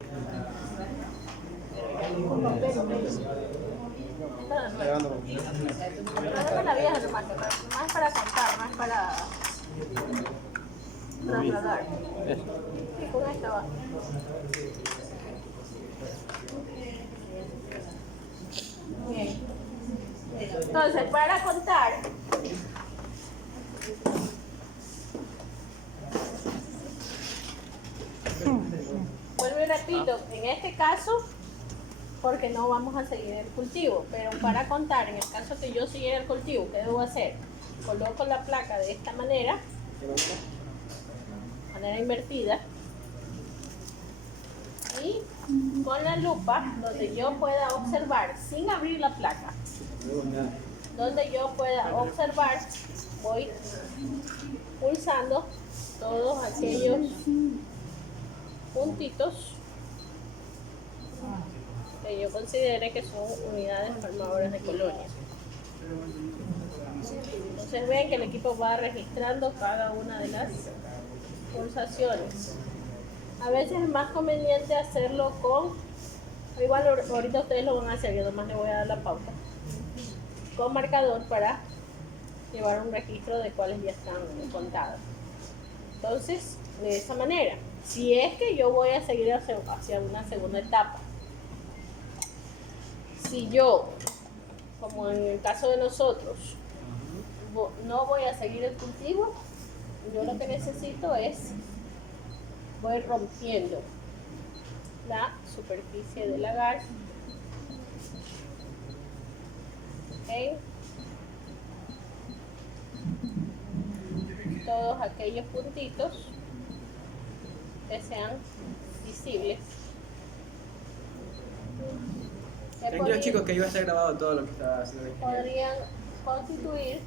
No la vieja nomás, más es para contar, más para trasladar. Y con esta va. Bien. Entonces, para contar, vuelvo y repito, en este caso, porque no vamos a seguir el cultivo, pero para contar, en el caso que yo siguiera el cultivo, ¿qué debo hacer? Coloco la placa de esta manera invertida, y con la lupa, donde yo pueda observar, sin abrir la placa, donde yo pueda observar, voy pulsando todos aquellos puntitos que yo considere que son unidades formadoras de colonia. Entonces ven que el equipo va registrando cada una de las pulsaciones. A veces es más conveniente hacerlo con, igual ahorita ustedes lo van a hacer, yo nomás le voy a dar la pauta, con marcador para llevar un registro de cuáles ya están contados. Entonces, de esa manera, si es que yo voy a seguir hacia una segunda etapa, si yo, como en el caso de nosotros, no voy a seguir el cultivo, yo lo que necesito es, voy rompiendo la superficie del agar en todos aquellos puntitos que sean visibles. Tranquilos chicos, que iba a estar grabado todo lo que estaba haciendo. Podrían constituir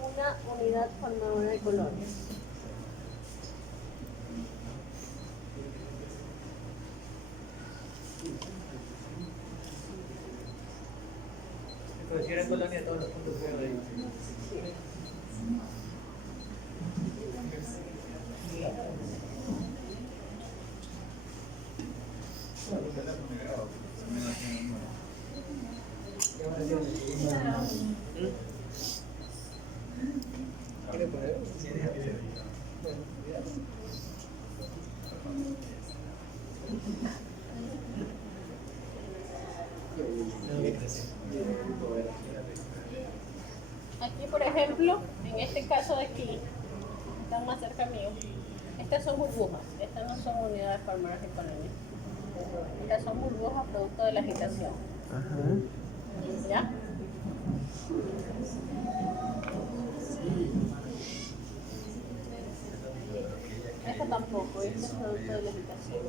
una unidad formadora de colonia. Se considera colonia todos los puntos verdes. ¿Quiere poner? Aquí, por ejemplo, en este caso de aquí, están más cerca mío, estas son burbujas, estas no son unidades formadoras de colonia. Estas son burbujas producto de la agitación. ¿Ya? Esta tampoco, esta es producto de la agitación.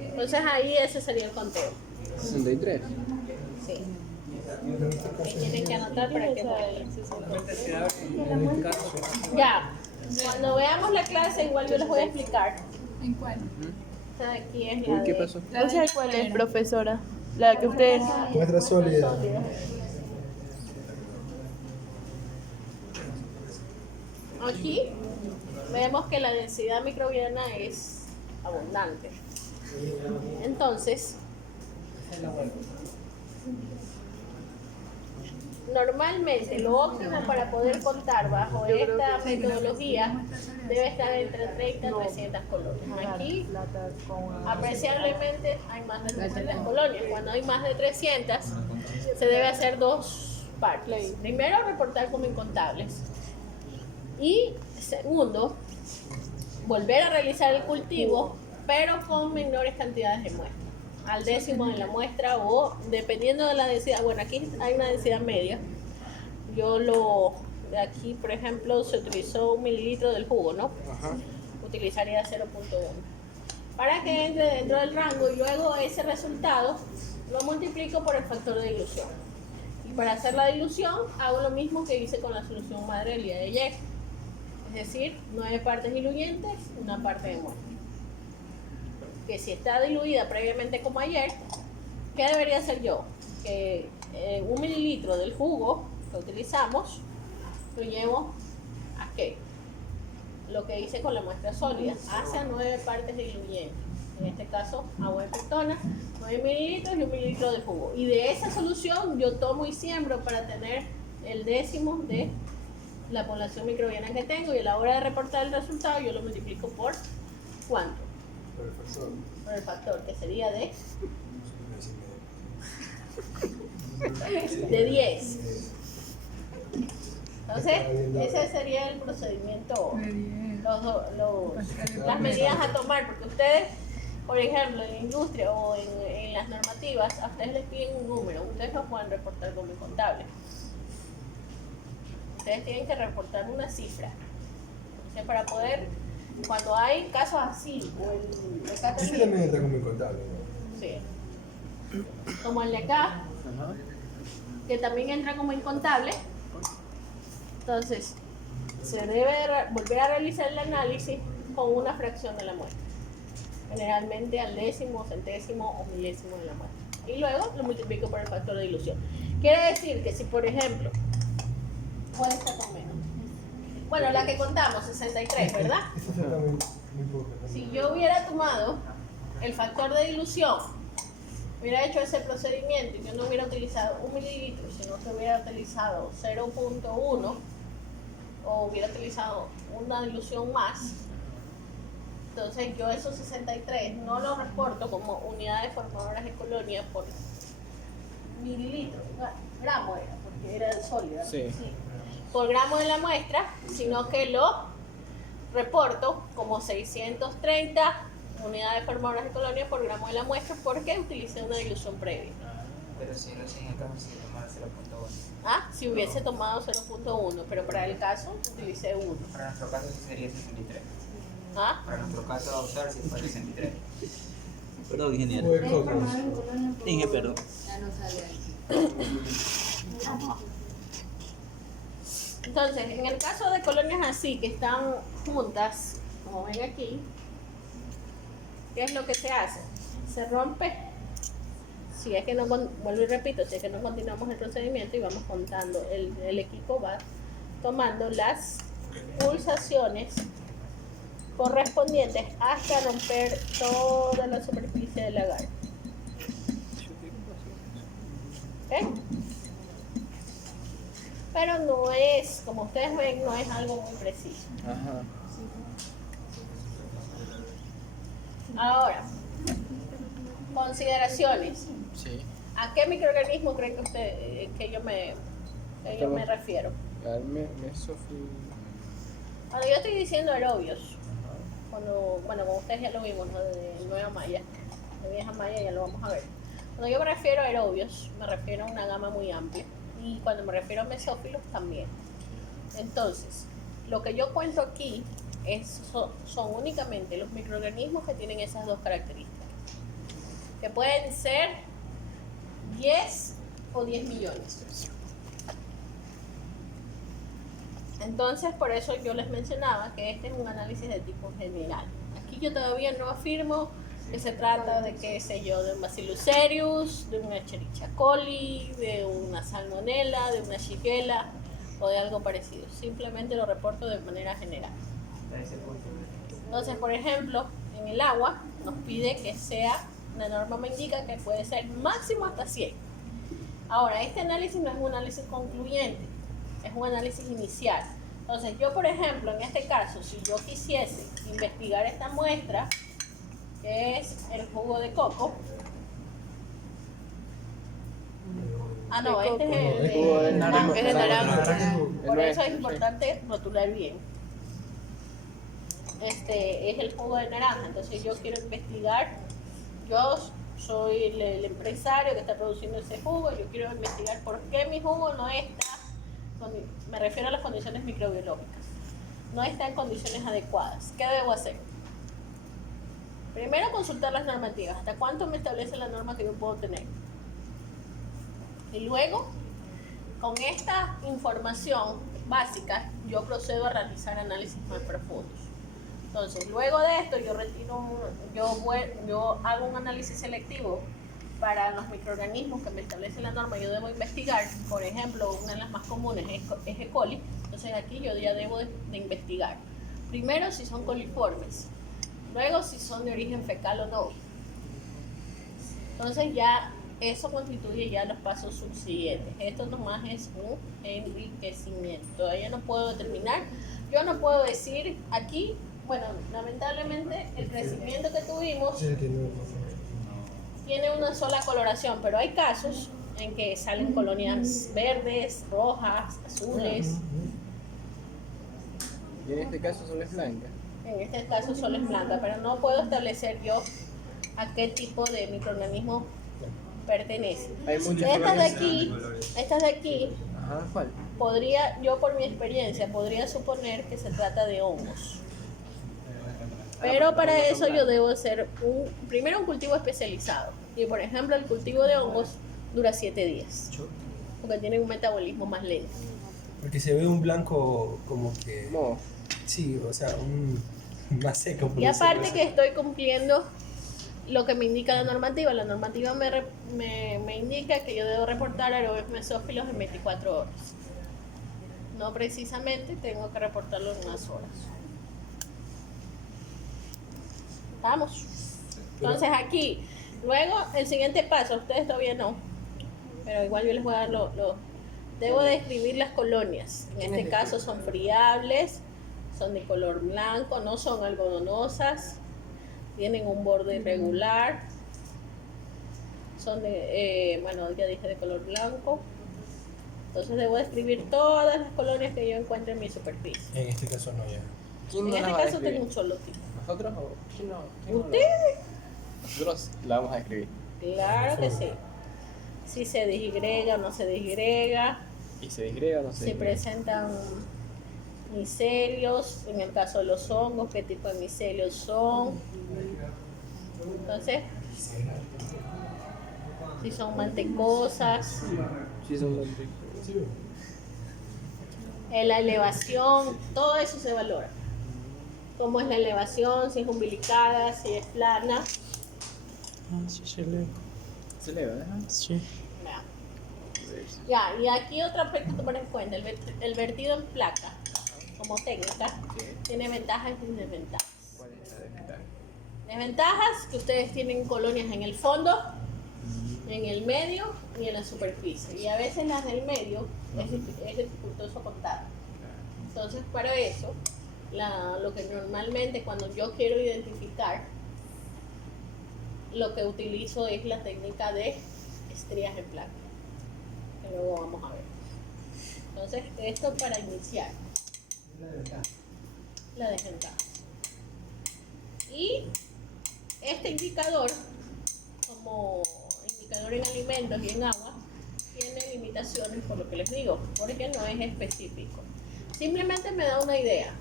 Entonces ahí ese sería el conteo. 63. Sí. Tienen que anotar para que ya, cuando veamos la clase igual yo les voy a explicar. ¿En cuál? Esta de aquí es la ¿Qué de pasó? No sé cuál es, profesora. La que usted... Muestra sólida. Aquí vemos que la densidad microbiana es abundante. Entonces, normalmente lo óptimo para poder contar bajo esta metodología debe estar entre 30 y 300 colonias. Aquí apreciablemente hay más de 300 colonias. Cuando hay más de 300 se debe hacer dos partes. Primero, reportar como incontables. Y segundo, volver a realizar el cultivo, pero con menores cantidades de muestra, al décimo de la muestra o dependiendo de la densidad. Bueno, aquí hay una densidad media. De aquí, por ejemplo, se utilizó 1 mililitro del jugo, ¿no? Utilizaría 0.1 para que entre dentro del rango, y luego ese resultado lo multiplico por el factor de dilución. Y para hacer la dilución hago lo mismo que hice con la solución madre del día de ayer. Es decir, 9 partes diluyentes, 1 parte de muestra. Que si está diluida previamente como ayer, ¿qué debería hacer yo? Que 1 mililitro del jugo que utilizamos lo llevo ¿a qué? lo que hice con la muestra sólida, hacia 9 partes diluyentes. En este caso, agua de pectona, 9 mililitros y 1 mililitro de jugo. Y de esa solución yo tomo y siembro para tener el décimo de la población microbiana que tengo, y a la hora de reportar el resultado yo lo multiplico por ¿cuánto? Por el factor. Por el factor, que sería de 10. Entonces, ese sería el procedimiento, las medidas a tomar, porque ustedes, por ejemplo, en la industria o en las normativas, a ustedes les piden un número, ustedes no pueden reportar como contable. Ustedes tienen que reportar una cifra. O sea, para poder, cuando hay casos así, o el de acá Sí, también, también entra como incontable, ¿no? sí, como el de acá, que también entra como incontable, entonces se debe volver a realizar el análisis con una fracción de la muestra, generalmente al décimo, centésimo o milésimo de la muestra, y luego lo multiplico por el factor de dilución. Quiere decir que si, por ejemplo, puede estar con menos, bueno, la que contamos, 63, ¿verdad? Eso es también muy poco. Si yo hubiera tomado el factor de dilución, hubiera hecho ese procedimiento y yo no hubiera utilizado 1 mililitro, sino que hubiera utilizado 0.1 o hubiera utilizado una dilución más, entonces yo esos 63 no los reporto como unidades formadoras de colonia por mililitro, gramo era, porque era sólido, Sí. por gramo de la muestra, sino que lo reporto como 630 unidades formadoras de colonia por gramo de la muestra, porque utilicé una dilución previa. Pero si recién el caso se tomara 0.1. Ah, si hubiese tomado 0.1, pero para el caso utilicé 1. Para nuestro caso sí sería 63. ¿Ah? Para nuestro caso a usar si fuera 63. Perdón, O ingeniero. el coco. Inge, perdón. Entonces, en el caso de colonias así, que están juntas, como ven aquí, ¿qué es lo que se hace? Se rompe, si es que no, vuelvo y repito, si es que no continuamos el procedimiento y vamos contando, el equipo va tomando las pulsaciones correspondientes hasta romper toda la superficie del agar. ¿Ok? Pero no es, como ustedes ven, no es algo muy preciso. Ajá. Ahora, consideraciones. Sí. ¿A qué microorganismo creen que que yo me refiero? Cuando yo estoy diciendo aerobios, bueno, como ustedes ya lo vimos, ¿no? De Nueva Maya, de Vieja Maya ya lo vamos a ver. Cuando yo me refiero a aerobios, me refiero a una gama muy amplia. Y cuando me refiero a mesófilos, también. Entonces, lo que yo cuento aquí son únicamente los microorganismos que tienen esas dos características, que pueden ser 10 o 10 millones. Entonces, por eso yo les mencionaba que este es un análisis de tipo general. Aquí yo todavía no afirmo que se trata de, qué sé yo, de un Bacillus cereus, de una Escherichia coli, de una Salmonella, de una Shigella o de algo parecido. Simplemente lo reporto de manera general. Entonces, por ejemplo, en el agua nos pide que sea, la norma me indica que puede ser máximo hasta 100. Ahora, este análisis no es un análisis concluyente, es un análisis inicial. Entonces, yo, por ejemplo, en este caso, si yo quisiese investigar esta muestra, que es el jugo de coco. Ah, no, este es el jugo de naranja. Es de naranja. Por eso es importante rotular bien. Este es el jugo de naranja. Entonces yo quiero investigar, yo soy el empresario que está produciendo ese jugo, yo quiero investigar por qué mi jugo no está, me refiero a las condiciones microbiológicas, no está en condiciones adecuadas. ¿Qué debo hacer? Primero, consultar las normativas. ¿Hasta cuánto me establece la norma que yo puedo tener? Y luego, con esta información básica, yo procedo a realizar análisis más profundos. Entonces, luego de esto, yo hago un análisis selectivo para los microorganismos que me establece la norma. Yo debo investigar, por ejemplo, una de las más comunes es E. coli. Entonces, aquí yo ya debo de investigar. Primero, si son coliformes. Luego, si son de origen fecal o no. Entonces ya eso constituye ya los pasos subsiguientes. Esto nomás es un enriquecimiento. Todavía no puedo determinar. Yo no puedo decir aquí, bueno, lamentablemente el crecimiento que tuvimos Sí, tiene tiene una sola coloración, pero hay casos en que salen colonias verdes, rojas, azules. Y en este caso solo es blanca. En este caso solo es blanca, pero no puedo establecer yo a qué tipo de microorganismo pertenece. Hay muchas Estas de aquí, Ajá, ¿cuál? podría, yo por mi experiencia, podría suponer que se trata de hongos. Pero para eso yo debo hacer primero un cultivo especializado. Y por ejemplo, el cultivo de hongos dura 7 días. Porque tienen un metabolismo más lento. Porque se ve un blanco como que... No. Sí, o sea, un más seco. por Y decirlo aparte así. que estoy cumpliendo lo que me indica la normativa. La normativa me indica que yo debo reportar aerobios mesófilos en 24 horas. No precisamente tengo que reportarlo en unas horas. Vamos. Entonces aquí, luego el siguiente paso, ustedes todavía no, pero igual yo les voy a dar debo describir las colonias. En este caso son friables, son de color blanco, no son algodonosas, tienen un borde irregular, son de, bueno, ya dije de color blanco. Entonces debo describir todas las colonias que yo encuentre en mi superficie. En este caso no ya. ¿Quién En no este la va a caso describir? tengo un solo tipo. ¿Nosotros o quién no? ¿Quién no la- ¿Ustedes? Nosotros la vamos a escribir. Claro que sí. Si se disgrega o no se disgrega, ¿Y se disgrega o no se si disgrega? presentan micelios, en el caso de los hongos, qué tipo de micelios son. Entonces, si son mantecosas, Sí, son la elevación, todo eso se valora. Cómo es la elevación, si es umbilicada, si es plana. Ah, sí, se lee. Se le va, ¿verdad? Sí. Ya, y aquí otro aspecto a tomar en cuenta, el vertido en placa, como técnica, Sí. tiene ventajas y desventajas. ¿Cuál es la desventaja? Desventajas, que ustedes tienen colonias en el fondo, en el medio y en la superficie. Y a veces las del medio es dificultoso contar. Entonces, para eso, lo que normalmente cuando yo quiero identificar, lo que utilizo es la técnica de estrías en placa, que luego vamos a ver. Entonces, esto para iniciar. La desventaja. Y este indicador, como indicador en alimentos y en agua, tiene limitaciones por lo que les digo, porque no es específico. Simplemente me da una idea.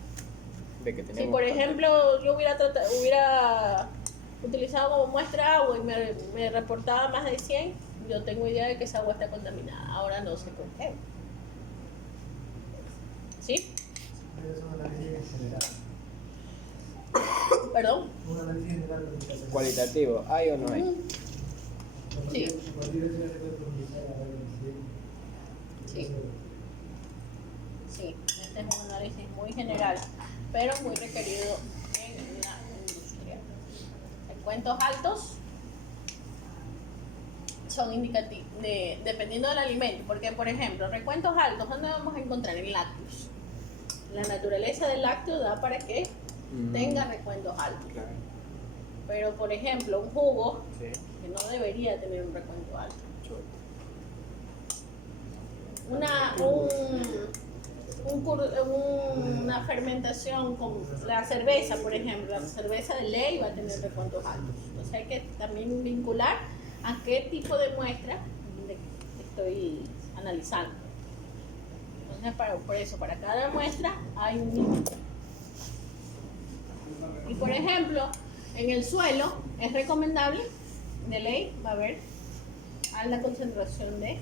De que tenemos. Si por ejemplo yo hubiera utilizado como muestra agua y me reportaba más de 100, yo tengo idea de que esa agua está contaminada. Ahora no sé con qué. ¿Sí? ¿Perdón? Cualitativo, ¿hay o no hay? Sí. Sí. Sí, este es un análisis muy general, pero muy requerido en la industria. Recuentos altos son indicativos, dependiendo del alimento, porque por ejemplo, recuentos altos, ¿dónde vamos a encontrar? En lácteos. La naturaleza del lácteo da para que tenga recuentos altos. Claro. Pero por ejemplo, un jugo, Sí. que no debería tener un recuento alto. Una fermentación con la cerveza, por ejemplo, la cerveza de ley va a tener recuentos altos. Entonces hay que también vincular a qué tipo de muestra estoy analizando. Entonces, por eso, para cada muestra hay un límite. Y por ejemplo, en el suelo es recomendable, de ley, va a haber alta concentración de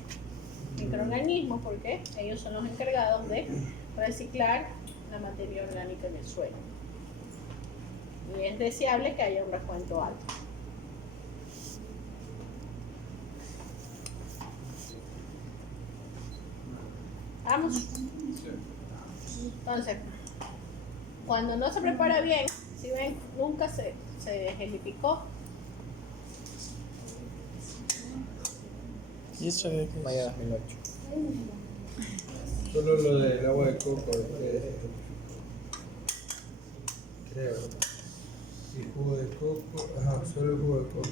microorganismos porque ellos son los encargados de reciclar la materia orgánica en el suelo. Y es deseable que haya un recuento alto. Vamos. Entonces, Cuando no se prepara bien, si ven, nunca se gelificó. ¿Y eso de qué Maya es? 2008. Solo lo del agua de coco, creo. Y jugo de coco, ajá, solo el jugo de coco.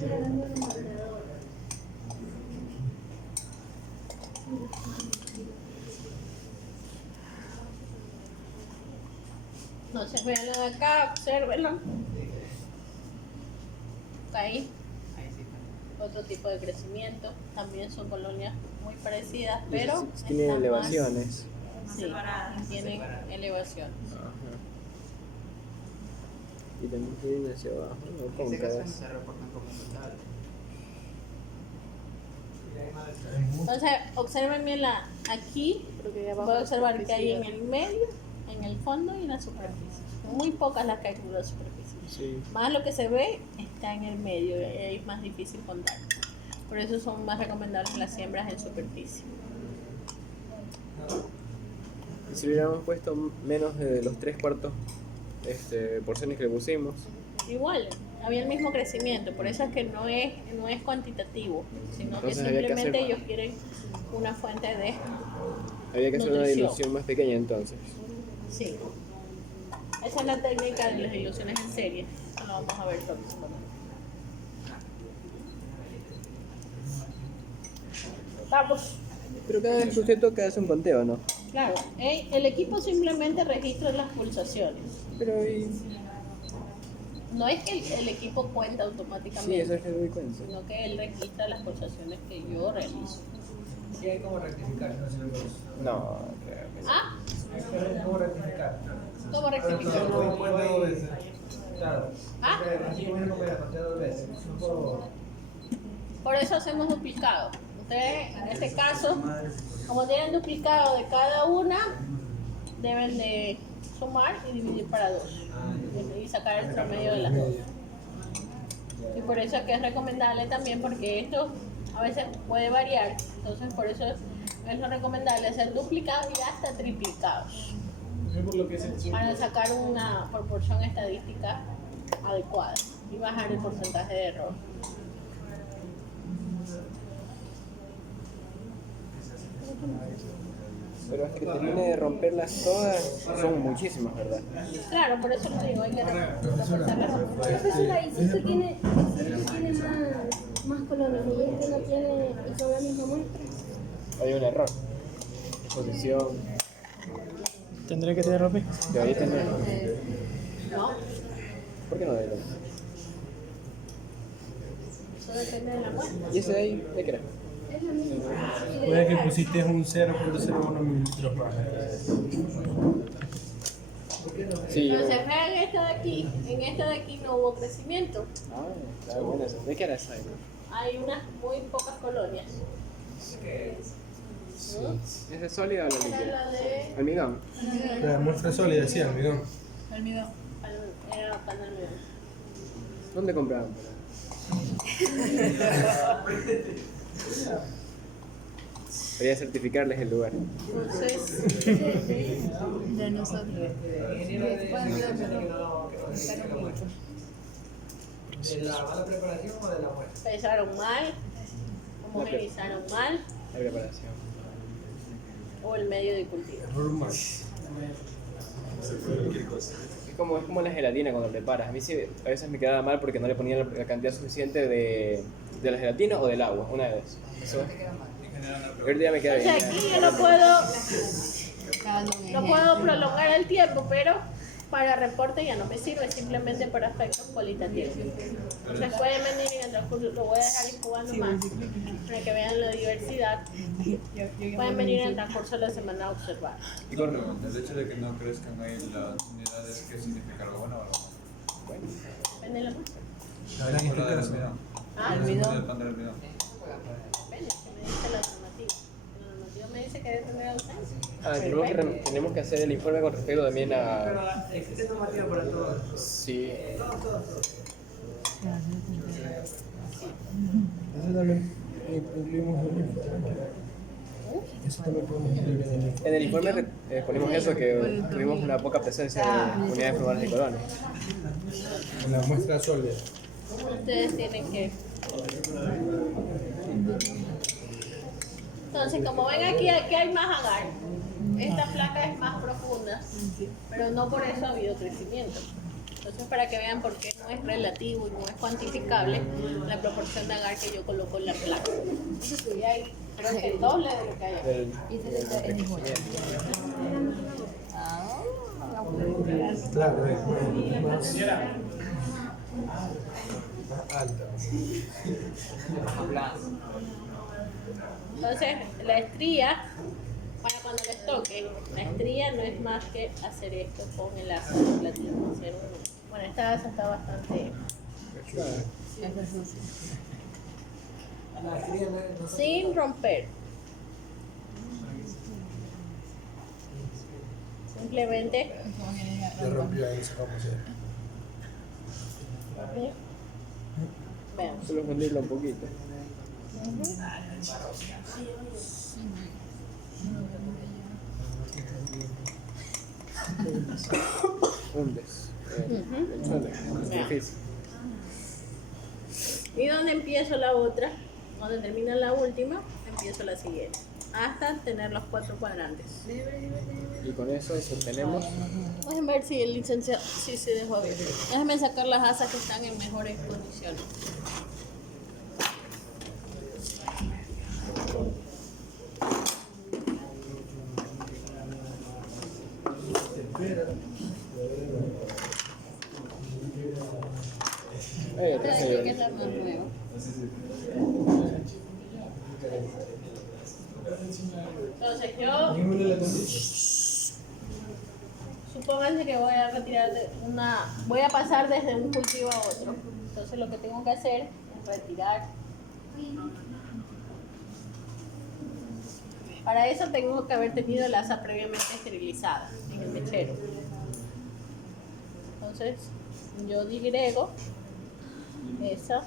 Entonces vean acá, obsérvenlo. Ahí, Ahí sí. otro tipo de crecimiento. También son colonias muy parecidas, pero Tienen están elevaciones. más, sí, tienen elevación. Ajá. Y también tienen hacia abajo, ¿no? En Como ese caso no cada... se reportan como mutable. Entonces, observen bien aquí, pueden observar que hay en el medio, en el fondo y en la superficie. Muy pocas las que hay en la superficie. Sí. Más lo que se ve está en el medio y ahí es más difícil contar. Por eso son más recomendables las siembras en superficie. Y si hubiéramos puesto menos de los 3/4 porciones que le pusimos, Igual, había el mismo crecimiento, por eso es que no es cuantitativo, sino que Entonces había que simplemente hacer- ellos quieren una fuente de... había que hacer una Nutrición. dilución más pequeña entonces. Sí. Esa es la técnica de las ilusiones en serie. Eso lo vamos a ver próximo. Vamos. Pero cada vez que usted toca hace un conteo, ¿no? Claro, el equipo simplemente registra las pulsaciones. Pero y... No es que el equipo cuenta sí, automáticamente, eso es que me doy cuenta. sino que él registra las pulsaciones que yo realizo. Sí, hay como rectificar, no sé No, creo que no. Ah, Hay como rectificar. ¿cómo rectificar? Dos veces. Claro. Ah. Así como una comida, conté 2 veces. Por eso hacemos duplicado. Ustedes, en este caso, como tienen duplicado de cada una, deben de sumar y dividir para 2 y sacar el promedio de las dos. Y por eso es que es recomendable también, porque esto a veces puede variar, entonces por eso es lo recomendable hacer duplicados y hasta triplicados para sacar una proporción estadística adecuada y bajar el porcentaje de error. Pero hasta que termine de romperlas todas, son muchísimas, ¿verdad? Claro, por eso lo digo, hay que reforzarlas. Profesora, ¿y si usted tiene más colonias y este no tiene y son la misma muestra? Hay un error. Posición. ¿Tendré que te romper? Debería tener. No, ¿Por qué no debería? eso depende de la muestra. ¿Y ese de ahí? ¿De qué era? Es la misma. Puede que pusiste un 0.01 mililitros más. Sí, yo. Entonces vean esta de aquí, en esta de aquí no hubo crecimiento, Ah, está buena esa. ¿De qué era esa? hay unas muy pocas colonias. ¿Es de sólida o la Esta es líquida? la de ¿Almidón? La muestra sólida, sí, almidón. Almidón. era pan de almidón. ¿Dónde compraban? Quería certificarles el lugar. Entonces, De nosotros. ¿De la mala preparación o de la muestra? pesaron mal, homogenizaron mal, La preparación. o el medio de cultivo. Normal. Es como la gelatina cuando preparas. A mí sí, a veces me quedaba mal porque no le ponía la cantidad suficiente de la gelatina o del agua, una de dos. Eso. Ahorita ya me queda bien. Entonces aquí yo no puedo prolongar el tiempo, pero para reporte ya no me sirve, simplemente para efectos cualitativos. Entonces pueden venir en el transcurso, lo voy a dejar incubando más para que vean la diversidad. Pueden venir en el transcurso de la semana a observar. Y con el hecho de que no crezcan ahí las unidades, ¿qué significa? ¿Algo bueno o algo malo? Depende de la muestra. La verdad que Por la del este caso. almidón. Ah, El pan del almidón. depende, que me dice la normativa. La normativa me dice que debe tener ausencia. Tenemos que hacer el informe con respecto también a... Pero existe normativa para todos. Sí. Eso también incluimos en el informe. Eso también podemos incluir en el informe. En el informe Ponemos eso, que tuvimos una poca presencia de unidades formales de colonia. En la muestra sólida. Ustedes tienen que... Entonces, como ven aquí hay más agar. Esta placa es más profunda, pero no por eso ha habido crecimiento. Entonces, para que vean por qué no es relativo y no es cuantificable la proporción de agar que yo coloco en la placa. Entonces, hay, creo que el doble de lo que hay acá. Claro, es más alta. Entonces, la estría, para cuando les toque, la estría no es más que hacer esto con el asa de platino. Bueno, esta asa está bastante... sin romper. Simplemente... Lo rompió ahí, sacamos eso. Vean. Solo fundirlo un poquito. Hundes. Es difícil. Y donde empiezo la otra, donde termina la última, empiezo la siguiente. Hasta tener los 4 cuadrantes. Y con eso sostenemos. Vamos a ver si el licenciado sí se dejó abierto. Déjame sacar las asas que están en mejores condiciones. Esta tiene que ser más nueva. Entonces yo supónganse que voy a retirar voy a pasar desde un cultivo a otro. Entonces lo que tengo que hacer es retirar. Para eso tengo que haber tenido el asa previamente esterilizada en el mechero. Entonces yo digrego esa.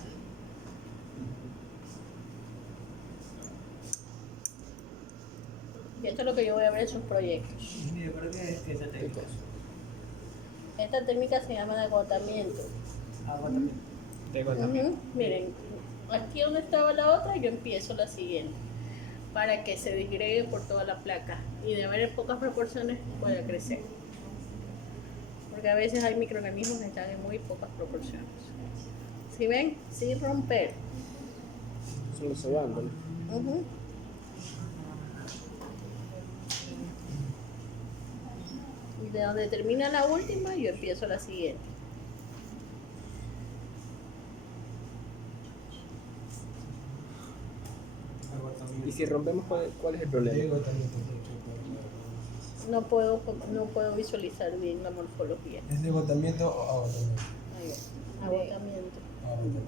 Y esto es lo que yo voy a ver en sus proyectos. Esta técnica se llama de agotamiento. Miren, aquí donde estaba la otra, yo empiezo la siguiente para que se disgregue por toda la placa y de haber pocas proporciones pueda crecer, porque a veces hay microorganismos que están en muy pocas proporciones. ¿Sí ven? Sin romper. Solo sobándolo. Y de donde termina la última, yo empiezo la siguiente. Y si rompemos, ¿cuál es el problema? No puedo visualizar bien la morfología. ¿Es de agotamiento o agotamiento? Ahí va. Agotamiento. Agotamiento.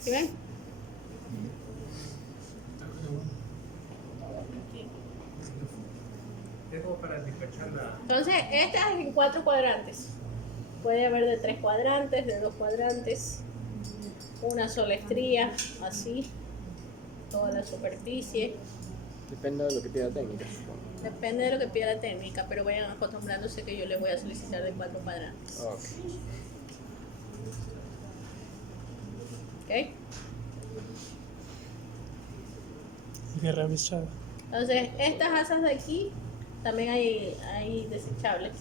¿Sí ven? Entonces, esta es en 4 cuadrantes. Puede haber de 3 cuadrantes, de 2 cuadrantes, una sola estría, así, toda la superficie. Depende de lo que pida la técnica, supongo. Depende de lo que pida la técnica, pero vayan acostumbrándose que yo les voy a solicitar de 4 cuadrantes. Ok. ¿Ok? Que revisar. Entonces, estas asas de aquí también hay desechables,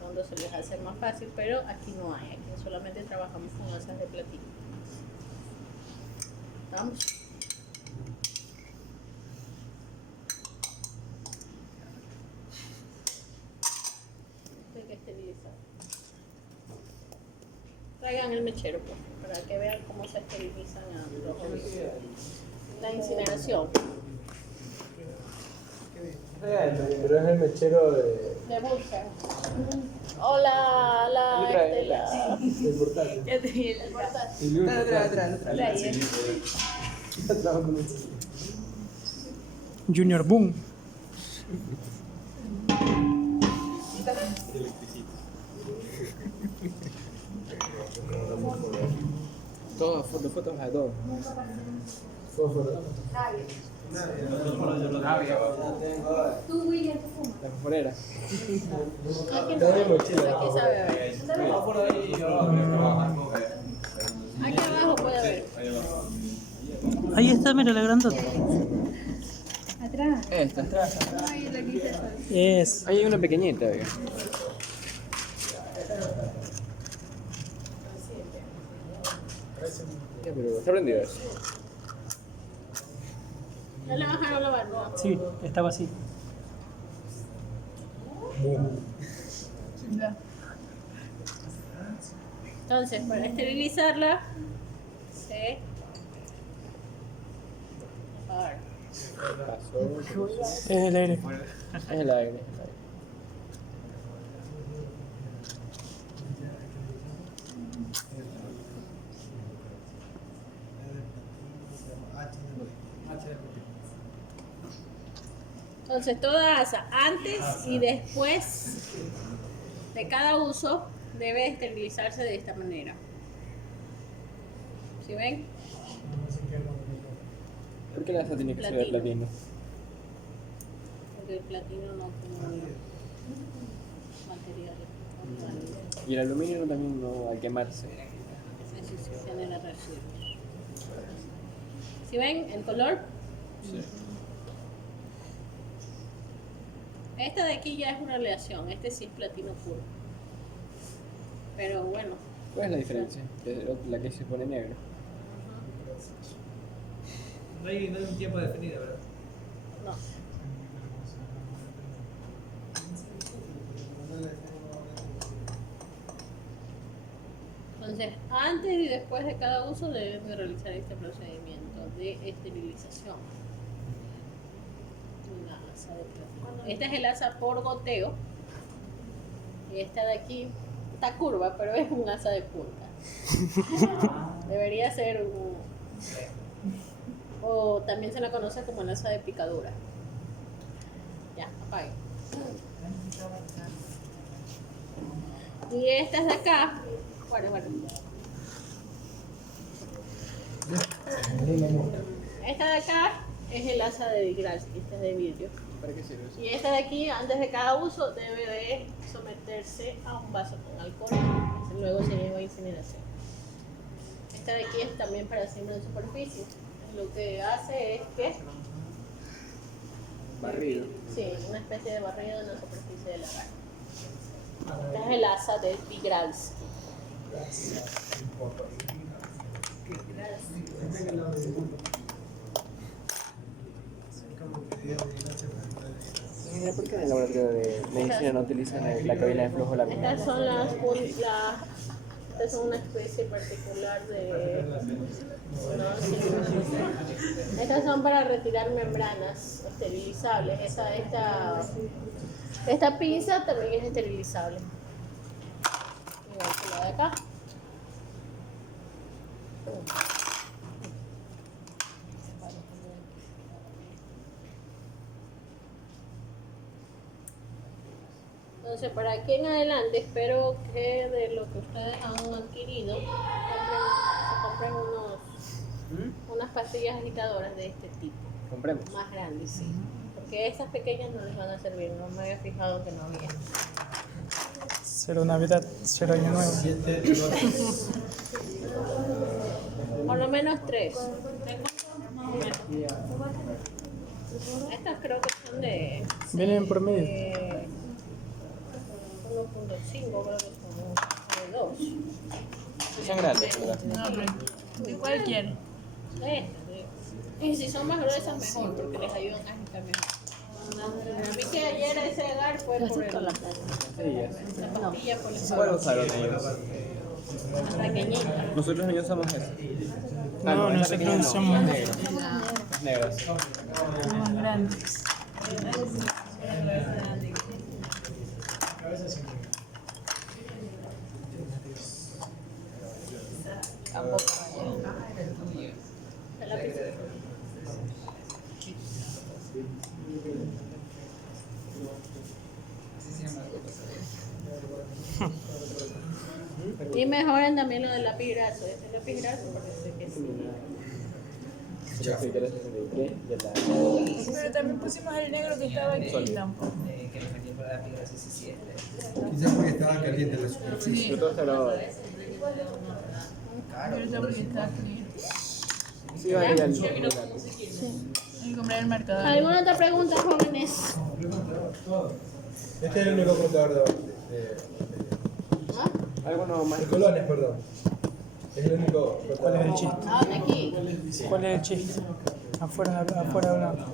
cuando se les hace más fácil, pero aquí no hay, aquí solamente trabajamos con asas de platino. Vamos. Hay que esterilizar. Traigan el mechero, pues, para que vean cómo se esterilizan los óleos. La incineración. Pero es el mechero de... De Bursa. O la El portátil. Ya te vi el portátil. El portátil. De ahí. Junior Boom. Todas fotos a todos. Fósforo. Tú, William, tú fumas. La fosforera. Aquí Está en la mochila. aquí sabe a ver. Aquí abajo puede haber. Ahí está, mira la grandota. Atrás. Esta. Ay, la quise hacer. Es. Ahí hay una pequeñita, oiga. Ya, pero está prendido eso. Ya le bajaron la válvula. Sí, estaba así. Ya. Entonces, para esterilizarla, se... A ver. Pasó. Es el aire. Es el aire. Entonces, toda asa antes y después de cada uso debe esterilizarse de esta manera. ¿Sí ven? ¿Por qué la asa tiene que ser de platino? Porque el platino no tiene materiales. Y el aluminio también no, al quemarse. Eso sí genera residuos. ¿Sí ven el color? Sí. Esta de aquí ya es una aleación, este sí es platino puro. Pero bueno, ¿Cuál es la diferencia? De la que se pone negra. No hay un tiempo definido, ¿verdad? no. Entonces, antes y después de cada uso deben de realizar este procedimiento de esterilización. Una asa de platino. Esta es el asa por goteo. Y esta de aquí está curva, pero es un asa de punta. Debería ser un... O también se la conoce como el asa de picadura. Ya, apague. Y estas de acá, bueno. Esta de acá es el asa de Vygotsky, esta es de vidrio. ¿Para qué sirve eso? Y esta de aquí, antes de cada uso, debe de someterse a un vaso con alcohol. Luego se lleva a incineración. Esta de aquí es también para siembra en superficie. Lo que hace es que... Barrido. Sí, una especie de barrido en la superficie del lagar. Esta es el asa de Vygotsky. Mira, ¿por qué en el laboratorio de medicina no utilizan la cabina de flujo laminar? Estas son estas son una especie particular de... no, sí. Estas son para retirar membranas esterilizables. Esta pinza también es esterilizable. Igual que la de acá. Entonces, para aquí en adelante, espero que de lo que ustedes han adquirido, se compren unas pastillas agitadoras de este tipo, Compremos. más grandes, sí. Porque esas pequeñas no les van a servir, no me había fijado que no había. Cero Navidad, cero Año Nuevo. Por lo menos 3. Estas creo que son de... Vienen por medio. 1.5, creo que son de 2. Son grandes, ¿verdad? No, pero ¿de cuál quiere? Y si son más gruesas, mejor, porque les ayudan a agitar mejor. A mí que ayer ese agar fue por la pastilla por el ¿Cuál usaron ellos? la pequeñita. Nosotros niños usamos eso. No, nosotros somos negras. Negras. Más grandes. La pizza. Y mejoren también lo del lápiz graso. Este lápiz graso parece que sí. Ya. 63, ya está. Pero también pusimos el negro que estaba aquí tampoco. Que nos metimos la piedra así, sí, Quizás porque estaba caliente la superficie. Sí, Pero todo está grabado. pero ya porque está aquí. Sí, vale, ya. Hay que comprar el marcador. ¿Alguna otra pregunta, jóvenes? Este es el único contador de Alguno más. de colones, perdón. Es el único ¿Cuál es el contador. chiste? Ah, de aquí. ¿Cuál es el chiste? Afuera hablando.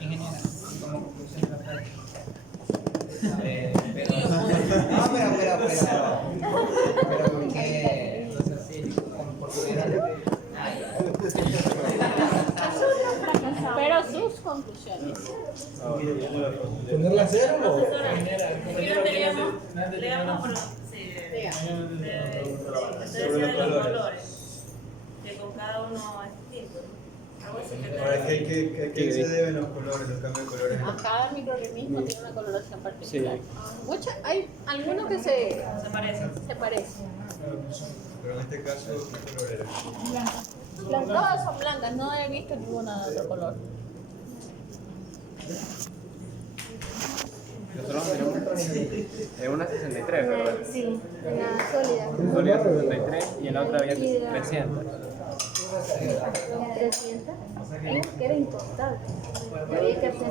Ingeniera, como conclusión de la práctica. Pero ¿por qué? Entonces, sí, Pero sus conclusiones. ¿Ponerla a cero o? Que con cada uno es distinto. Algo así que Ahora, ¿qué se deben los colores, los cambios de colores? A cada microorganismo tiene una coloración particular. Hay algunos que se parecen. Pero en este caso, ¿qué color era? Las todas son blancas, no he visto ninguna de otro color. Nosotros tenemos una 63, ¿verdad? Sí, la sólida. Solía 63 y en la otra había 300. 300. Que era incontable. Había que hacer